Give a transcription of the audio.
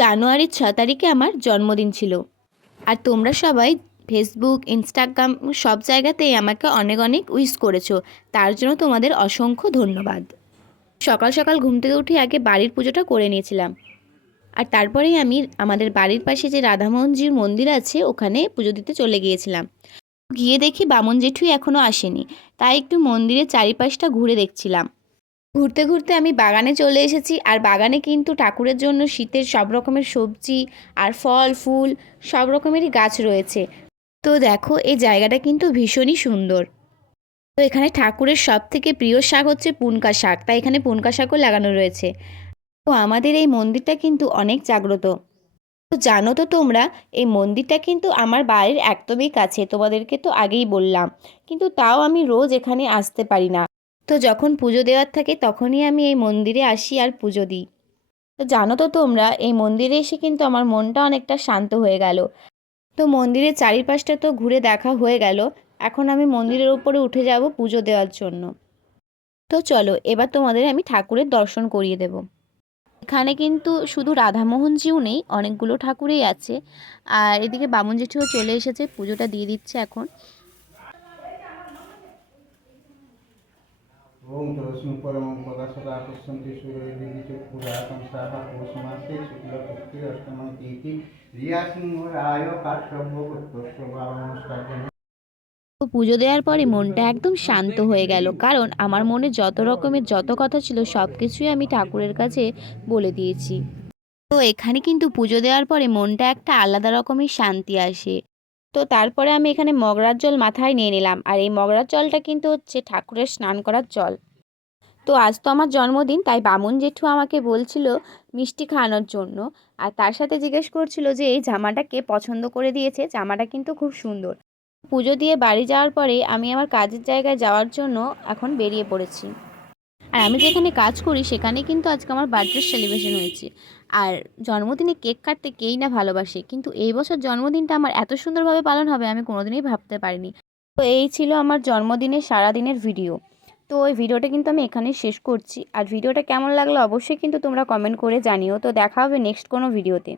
জানুয়ারির 6 তারিখে আমার জন্মদিন ছিল। আর তোমরা সবাই ফেসবুক, ইনস্টাগ্রাম সব জায়গাতেই আমাকে অনেক অনেক উইশ করেছো। তার জন্য তোমাদের অসংখ্য ধন্যবাদ। সকাল সকাল ঘুম থেকে উঠে আগে বাড়ির পুজোটা করে নিয়েছিলাম। আর তারপরেই আমি আমাদের বাড়ির পাশে যে রাধামোহনজির মন্দির আছে ওখানে পুজো দিতে চলে গিয়েছিলাম। গিয়ে দেখি বামুন জেঠুই এখনও আসেনি, তাই একটু মন্দিরের চারিপাশটা ঘুরে দেখছিলাম। ঘুরতে ঘুরতে আমি বাগানে চলে এসেছি। আর বাগানে কিন্তু ঠাকুরের জন্য শীতের সব রকমের সবজি আর ফল ফুল সব রকমেরই গাছ রয়েছে। তো দেখো, এই জায়গাটা কিন্তু ভীষণই সুন্দর। তো এখানে ঠাকুরের সব থেকে প্রিয় শাক হচ্ছে পুনকা শাক, তাই এখানে পুনকা শাকও লাগানো রয়েছে। তো আমাদের এই মন্দিরটা কিন্তু অনেক জাগ্রত। তো জানো তো তোমরা, এই মন্দিরটা কিন্তু আমার বাড়ির একদমই কাছে, তোমাদেরকে তো আগেই বললাম। কিন্তু তাও আমি রোজ এখানে আসতে পারি না। তো যখন পুজো দেওয়ার থাকে তখনই আমি এই মন্দিরে আসি আর পুজো দিই। তো জানো তো তোমরা, এই মন্দিরে এসে কিন্তু আমার মনটা অনেকটা শান্ত হয়ে গেল। তো মন্দিরের চারিপাশটা তো ঘুরে দেখা হয়ে গেল। এখন আমি মন্দিরের উপরে উঠে যাব পুজো দেওয়ার জন্য। তো চলো, এবার তোমাদের আমি ঠাকুরের দর্শন করিয়ে দেব। এখানে কিন্তু শুধু রাধামোহনজিও নেই, অনেকগুলো ঠাকুরই আছে। আর এদিকে বামুন জেঠিও চলে এসেছে, পুজোটা দিয়ে দিচ্ছে এখন। ওম তুলসী পরমং পদা সদা পশ্যন্তি সূর্যদেবী চক্ষুরা সংসাহ পৌষমাসে শুক্লপক্ষে অষ্টমী তিথি রিয়া সিংহ রায় কাশ্যপ পুত্রস্য নমস্কার। তো পুজো দেওয়ার পরে মনটা একদম শান্ত হয়ে গেল, কারণ আমার মনে যত রকমের যত কথা ছিল সব কিছুই আমি ঠাকুরের কাছে বলে দিয়েছি। তো এখানে কিন্তু পুজো দেওয়ার পরে মনটা একটা আলাদা রকমের শান্তি আসে। তো তারপরে আমি এখানে মগরার জল মাথায় নিয়ে নিলাম। আর এই মগরার জলটা কিন্তু হচ্ছে ঠাকুরের স্নান করার জল। তো আজ তো আমার জন্মদিন, তাই বামুন জেঠু আমাকে বলছিল মিষ্টি খাওয়ানোর জন্য। আর তার সাথে জিজ্ঞেস করছিল যে এই জামাটা কে পছন্দ করে দিয়েছে, জামাটা কিন্তু খুব সুন্দর। পুজো দিয়ে বাড়ি যাওয়ার পরে আমি আমার কাজের জায়গায় যাওয়ার জন্য এখন বেরিয়ে পড়েছি। আর আমি যেখানে কাজ করি সেখানে কিন্তু আজকে আমার বার্থডে সেলিব্রেশন হয়েছে। আর জন্মদিনে কেক কাটতে কেই না ভালোবাসে, কিন্তু এই বছর জন্মদিনটা আমার এত সুন্দরভাবে পালন হবে আমি কোনোদিনই ভাবতে পারিনি। তো এই ছিল আমার জন্মদিনের সারাদিনের ভিডিও। তো ওই ভিডিওটা কিন্তু আমি এখানেই শেষ করছি। আর ভিডিওটা কেমন লাগলো অবশ্যই কিন্তু তোমরা কমেন্ট করে জানিও। তো দেখা হবে নেক্সট কোনো ভিডিওতে।